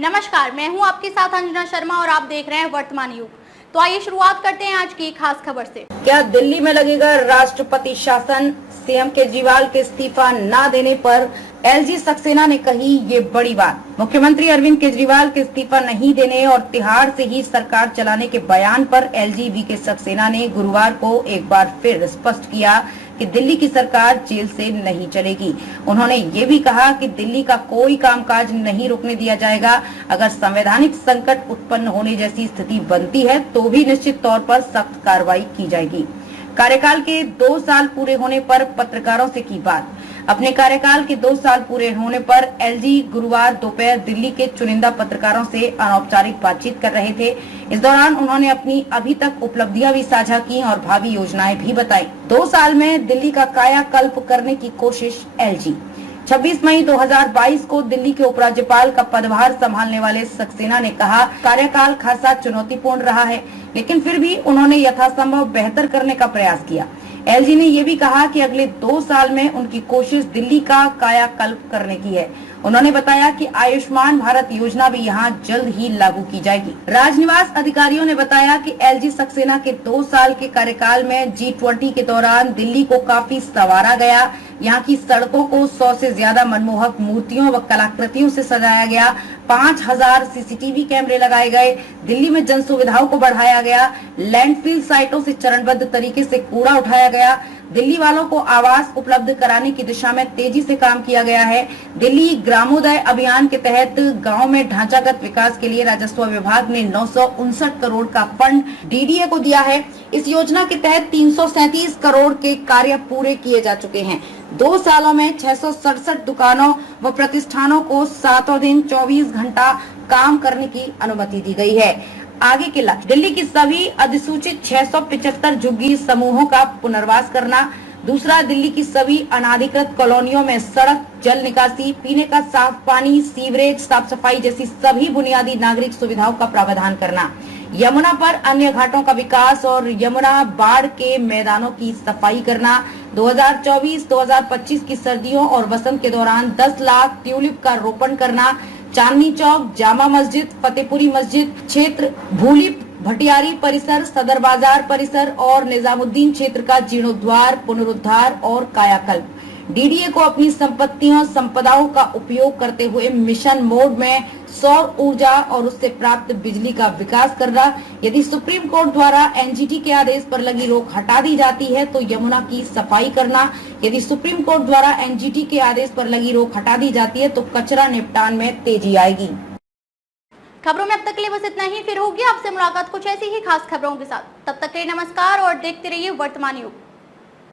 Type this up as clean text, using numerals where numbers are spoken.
नमस्कार, मैं हूं आपके साथ अंजना शर्मा और आप देख रहे हैं वर्तमान युग। तो आइए शुरुआत करते हैं आज की खास खबर से। क्या दिल्ली में लगेगा राष्ट्रपति शासन? सीएम केजरीवाल के इस्तीफा न देने पर एलजी सक्सेना ने कही ये बड़ी बात। मुख्यमंत्री अरविंद केजरीवाल के इस्तीफा नहीं देने और तिहाड़ से ही सरकार चलाने के बयान पर एलजी वीके सक्सेना ने गुरुवार को एक बार फिर स्पष्ट किया कि दिल्ली की सरकार जेल से नहीं चलेगी। उन्होंने ये भी कहा कि दिल्ली का कोई कामकाज नहीं रोकने दिया जाएगा। अगर संवैधानिक संकट उत्पन्न होने जैसी स्थिति बनती है तो भी निश्चित तौर पर सख्त कार्रवाई की जाएगी। कार्यकाल के 2 साल पूरे होने पर पत्रकारों से की बात। अपने कार्यकाल के 2 साल पूरे होने पर एलजी गुरुवार दोपहर दिल्ली के चुनिंदा पत्रकारों से अनौपचारिक बातचीत कर रहे थे। इस दौरान उन्होंने अपनी अभी तक उपलब्धियां भी साझा की और भावी योजनाएं भी बताई। 2 साल में दिल्ली का कायाकल्प करने की कोशिश एलजी। 26 मई 2022 को दिल्ली के उपराज्यपाल का पदभार संभालने वाले सक्सेना ने कहा, कार्यकाल खासा चुनौतीपूर्ण रहा है, लेकिन फिर भी उन्होंने यथासंभव बेहतर करने का प्रयास किया। एलजी ने ये भी कहा कि अगले 2 साल में उनकी कोशिश दिल्ली का कायाकल्प करने की है। उन्होंने बताया कि आयुष्मान भारत योजना भी यहां जल्द ही लागू की जाएगी। राजनिवास अधिकारियों ने बताया कि एलजी सक्सेना के 2 साल के कार्यकाल में G20 के दौरान दिल्ली को काफी संवारा गया। यहाँ की सड़कों को 100 से ज्यादा मनमोहक मूर्तियों व कलाकृतियों से सजाया गया। 5000 सीसीटीवी कैमरे लगाए गए। दिल्ली में जन सुविधाओं को बढ़ाया गया। लैंडफिल साइटों से चरणबद्ध तरीके से कूड़ा उठाया गया। दिल्ली वालों को आवास उपलब्ध कराने की दिशा में तेजी से काम किया गया है। दिल्ली ग्रामोदय अभियान के तहत गांव में ढांचागत विकास के लिए राजस्व विभाग ने 959 करोड़ का फंड डीडीए को दिया है। इस योजना के तहत 337 करोड़ के कार्य पूरे किए जा चुके हैं। 2 सालों में 667 दुकानों व प्रतिष्ठानों को 7 दिन 24 घंटा काम करने की अनुमति दी गई है। आगे के लक्ष्य, दिल्ली की सभी अधिसूचित 675 झुग्गी समूहों का पुनर्वास करना। दूसरा, दिल्ली की सभी अनाधिकृत कॉलोनियों में सड़क, जल निकासी, पीने का साफ पानी, सीवरेज, साफ सफाई जैसी सभी बुनियादी नागरिक सुविधाओं का प्रावधान करना। यमुना पर अन्य घाटों का विकास और यमुना बाढ़ के मैदानों की सफाई करना। 2024-2025 की सर्दियों और वसंत के दौरान 10 लाख ट्यूलिप का रोपण करना। चांदनी चौक, जामा मस्जिद, फतेहपुरी मस्जिद क्षेत्र, भूली भटियारी परिसर, सदर बाजार परिसर और निजामुद्दीन क्षेत्र का जीर्णोद्धार, पुनरुद्धार और कायाकल्प। डीडीए को अपनी संपत्तियों संपदाओं का उपयोग करते हुए मिशन मोड में सौर ऊर्जा और उससे प्राप्त बिजली का विकास करना। यदि सुप्रीम कोर्ट द्वारा एनजीटी के आदेश पर लगी रोक हटा दी जाती है तो यमुना की सफाई करना। यदि सुप्रीम कोर्ट द्वारा एनजीटी के आदेश पर लगी रोक हटा दी जाती है तो कचरा निपटान में तेजी आएगी। खबरों में अब तक के लिए बस इतना ही। फिर होगी आपसे मुलाकात कुछ ऐसी ही खास खबरों के साथ। तब तक के लिए नमस्कार और देखते रहिए वर्तमान युग।